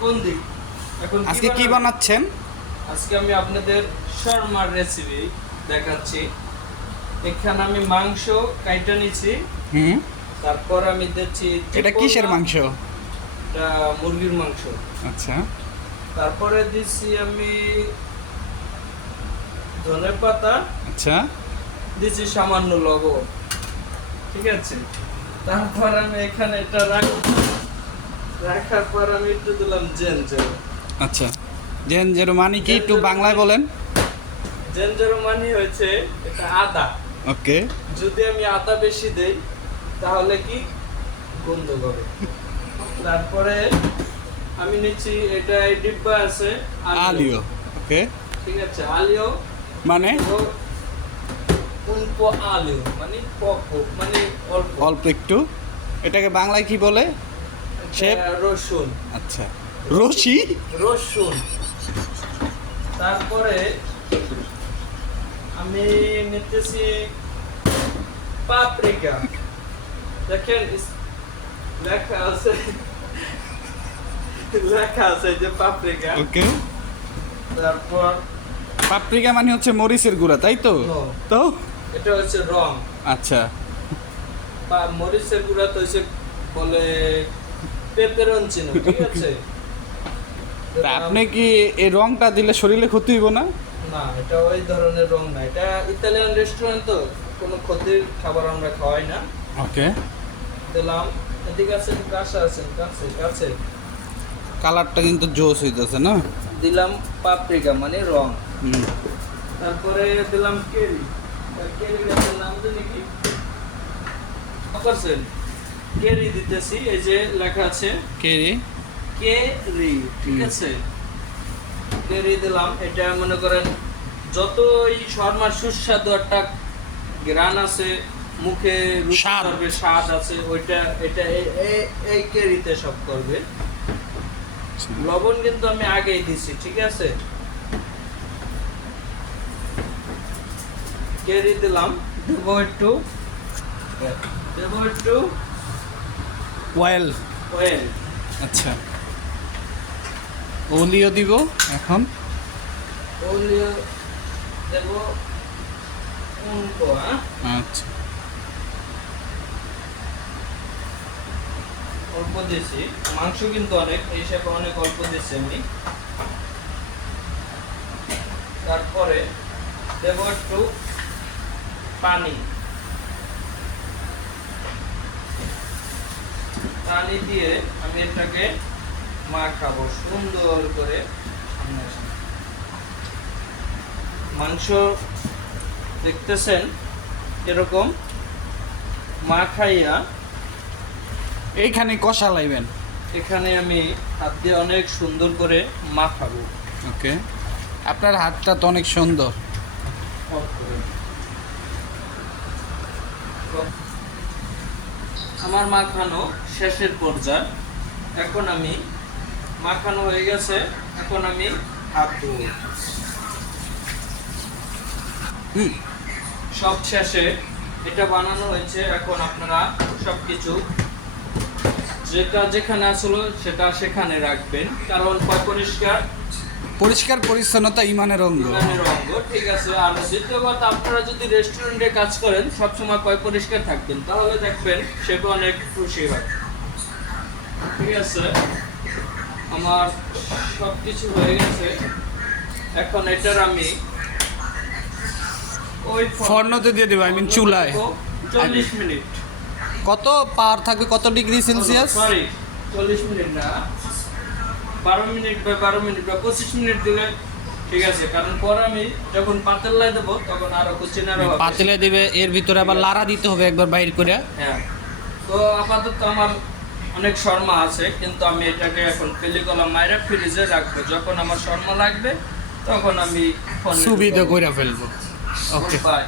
কোন দিক এখন আজকে কি বানাচ্ছেন? আজকে আমি আপনাদের শর্মার রেসিপি দেখাচ্ছি। এখানে আমি মাংস কাইটা নিছি। তারপর আমি দিচ্ছি এটা কিসের মাংস? এটা মুরগির মাংস। আচ্ছা। তারপরে দিচ্ছি আমি ধনে পাতা। আচ্ছা। দিচ্ছি সামান্য লবণ। ঠিক আছে, তারপর আমি এখানে এটা রাখার পর আমি একটু দিলাম জেঞ্জার। আচ্ছা, জেঞ্জার মানে কি একটু বাংলায় বলেন? জেঞ্জার মানে হচ্ছে এটা আদা। ওকে। যদি আমি আদা বেশি দেই তাহলে কি গন্ধ হবে। তারপরে আমি নিচ্ছি এটা এই ডিব্বা আছে আলিও। ওকে। ঠিক আছে, আলিও মানে un po aglio মানে poco মানে অল্প অল্প একটু। এটাকে বাংলায় কি বলে? শেফ রসুন। আচ্ছা, রশি। রসুন। তারপরে আমি নিতেছি পাপরিকা। দেখেন লেখা আছে যে পাপরিকা। ওকে। তারপর পাপরিকা মানে হচ্ছে মরিচের গুঁড়া, তাই তো? তো এটা হচ্ছে রং। আচ্ছা। মরিচের গুঁড়া তো হচ্ছে বলে পেপারোনচিনো। ঠিক আছে। তা আপনি কি এই রংটা দিলে শরীরে ক্ষতি হইব না? না, এটা ওই ধরনের রং না। এটা ইতালিয়ান রেস্টুরেন্ট, তো কোনো ক্ষতির খাবার আমরা খাওয়াই না। ওকে। দিলাম। এদিকে আছে কাছে আছেন কাছে কাছে কালারটা কিন্তু জোস হইতেছে না? দিলাম পাপরিকা মানে রং। হুম। তারপরে দিলাম কেরি। কেরি গাছের নাম জানি কি করছেন? কেরি দিতেছি, এই যে লেখা আছে কেরি। কেরি। ঠিক আছে, কেরি দিলাম। এটা মনে করেন যতই শর্মার সুস্বাদু একটা গ্রান আছে, মুখে স্বাদ। করবে, স্বাদ আছে, ওইটা এটা এই কেরিতে সব করবে। লবণ কিন্তু আমি আগেই দিছি। ঠিক আছে, কেরি দিলাম। দেবো একটু অয়েল। অয়েল। আচ্ছা। ওলিও দিব এখন। ওলিও দেবো উনকো। আচ্ছা। অল্প দিয়েছি, মাংস কিন্তু অনেক, এই হিসাবে অনেক অল্প দিয়েছি আমি। তারপরে দেব একটু পানি। পানি দিয়ে আমি এটাকে মাখাবো সুন্দর করে। মাংস দেখতেছেন এরকম মাখাইয়া এইখানে কষা লাইবেন। এখানে আমি হাত দিয়ে অনেক সুন্দর করে মাখাবো। ওকে। আপনার হাতটা তো অনেক সুন্দর। আমার মাখানো শেষের পর্যায়ে। এখন আমি মাখানো হয়ে গেছে, এখন আমি হাত ধুবো। সব শেষে এটা বানানো হয়েছে। এখন আপনারা সবকিছু যেটা যেখানে আসলো সেটা সেখানে রাখবেন, কারণ পরিষ্কার পরিচ্ছন্নতা ইমানের অঙ্গ। ইমানের অঙ্গ। ঠিক আছে। আর দ্বিতীয় কথা, আপনারা যদি রেস্টুরেন্টে কাজ করেন সবসময় পরিষ্কার থাকবেন, তাহলে দেখবেন সেটা অনেক খুশি হয়। ঠিক আছে, আমার সব কিছু হয়ে গেছে। এখন এটার আমি ওই ফর্নতে দিয়ে দেবো, আই মিন চুলায়। 40 মিনিট। কত পাওয়ার থাকবে, কত ডিগ্রি সেলসিয়াস? সরি, 40 মিনিট না, 12 মিনিট বা 12 মিনিট বা 25 মিনিট দিলে ঠিক আছে। কারণ পরে আমি যখন পাতিলায় দেবো তখন আরো কুচিনার হবে। পাতিলে দিবে, এর ভিতরে আবার লাড়া দিতে হবে একবার বাইর করে। হ্যাঁ। তো আপাতত আমার অনেক শর্মা আছে, কিন্তু আমি এটাকে এখন পেলিকলা মাইরা ফ্রিজে রাখবো। যখন আমার শর্মা লাগবে তখন আমি সুবিধা করে ফেলবো। ওকে। বাই।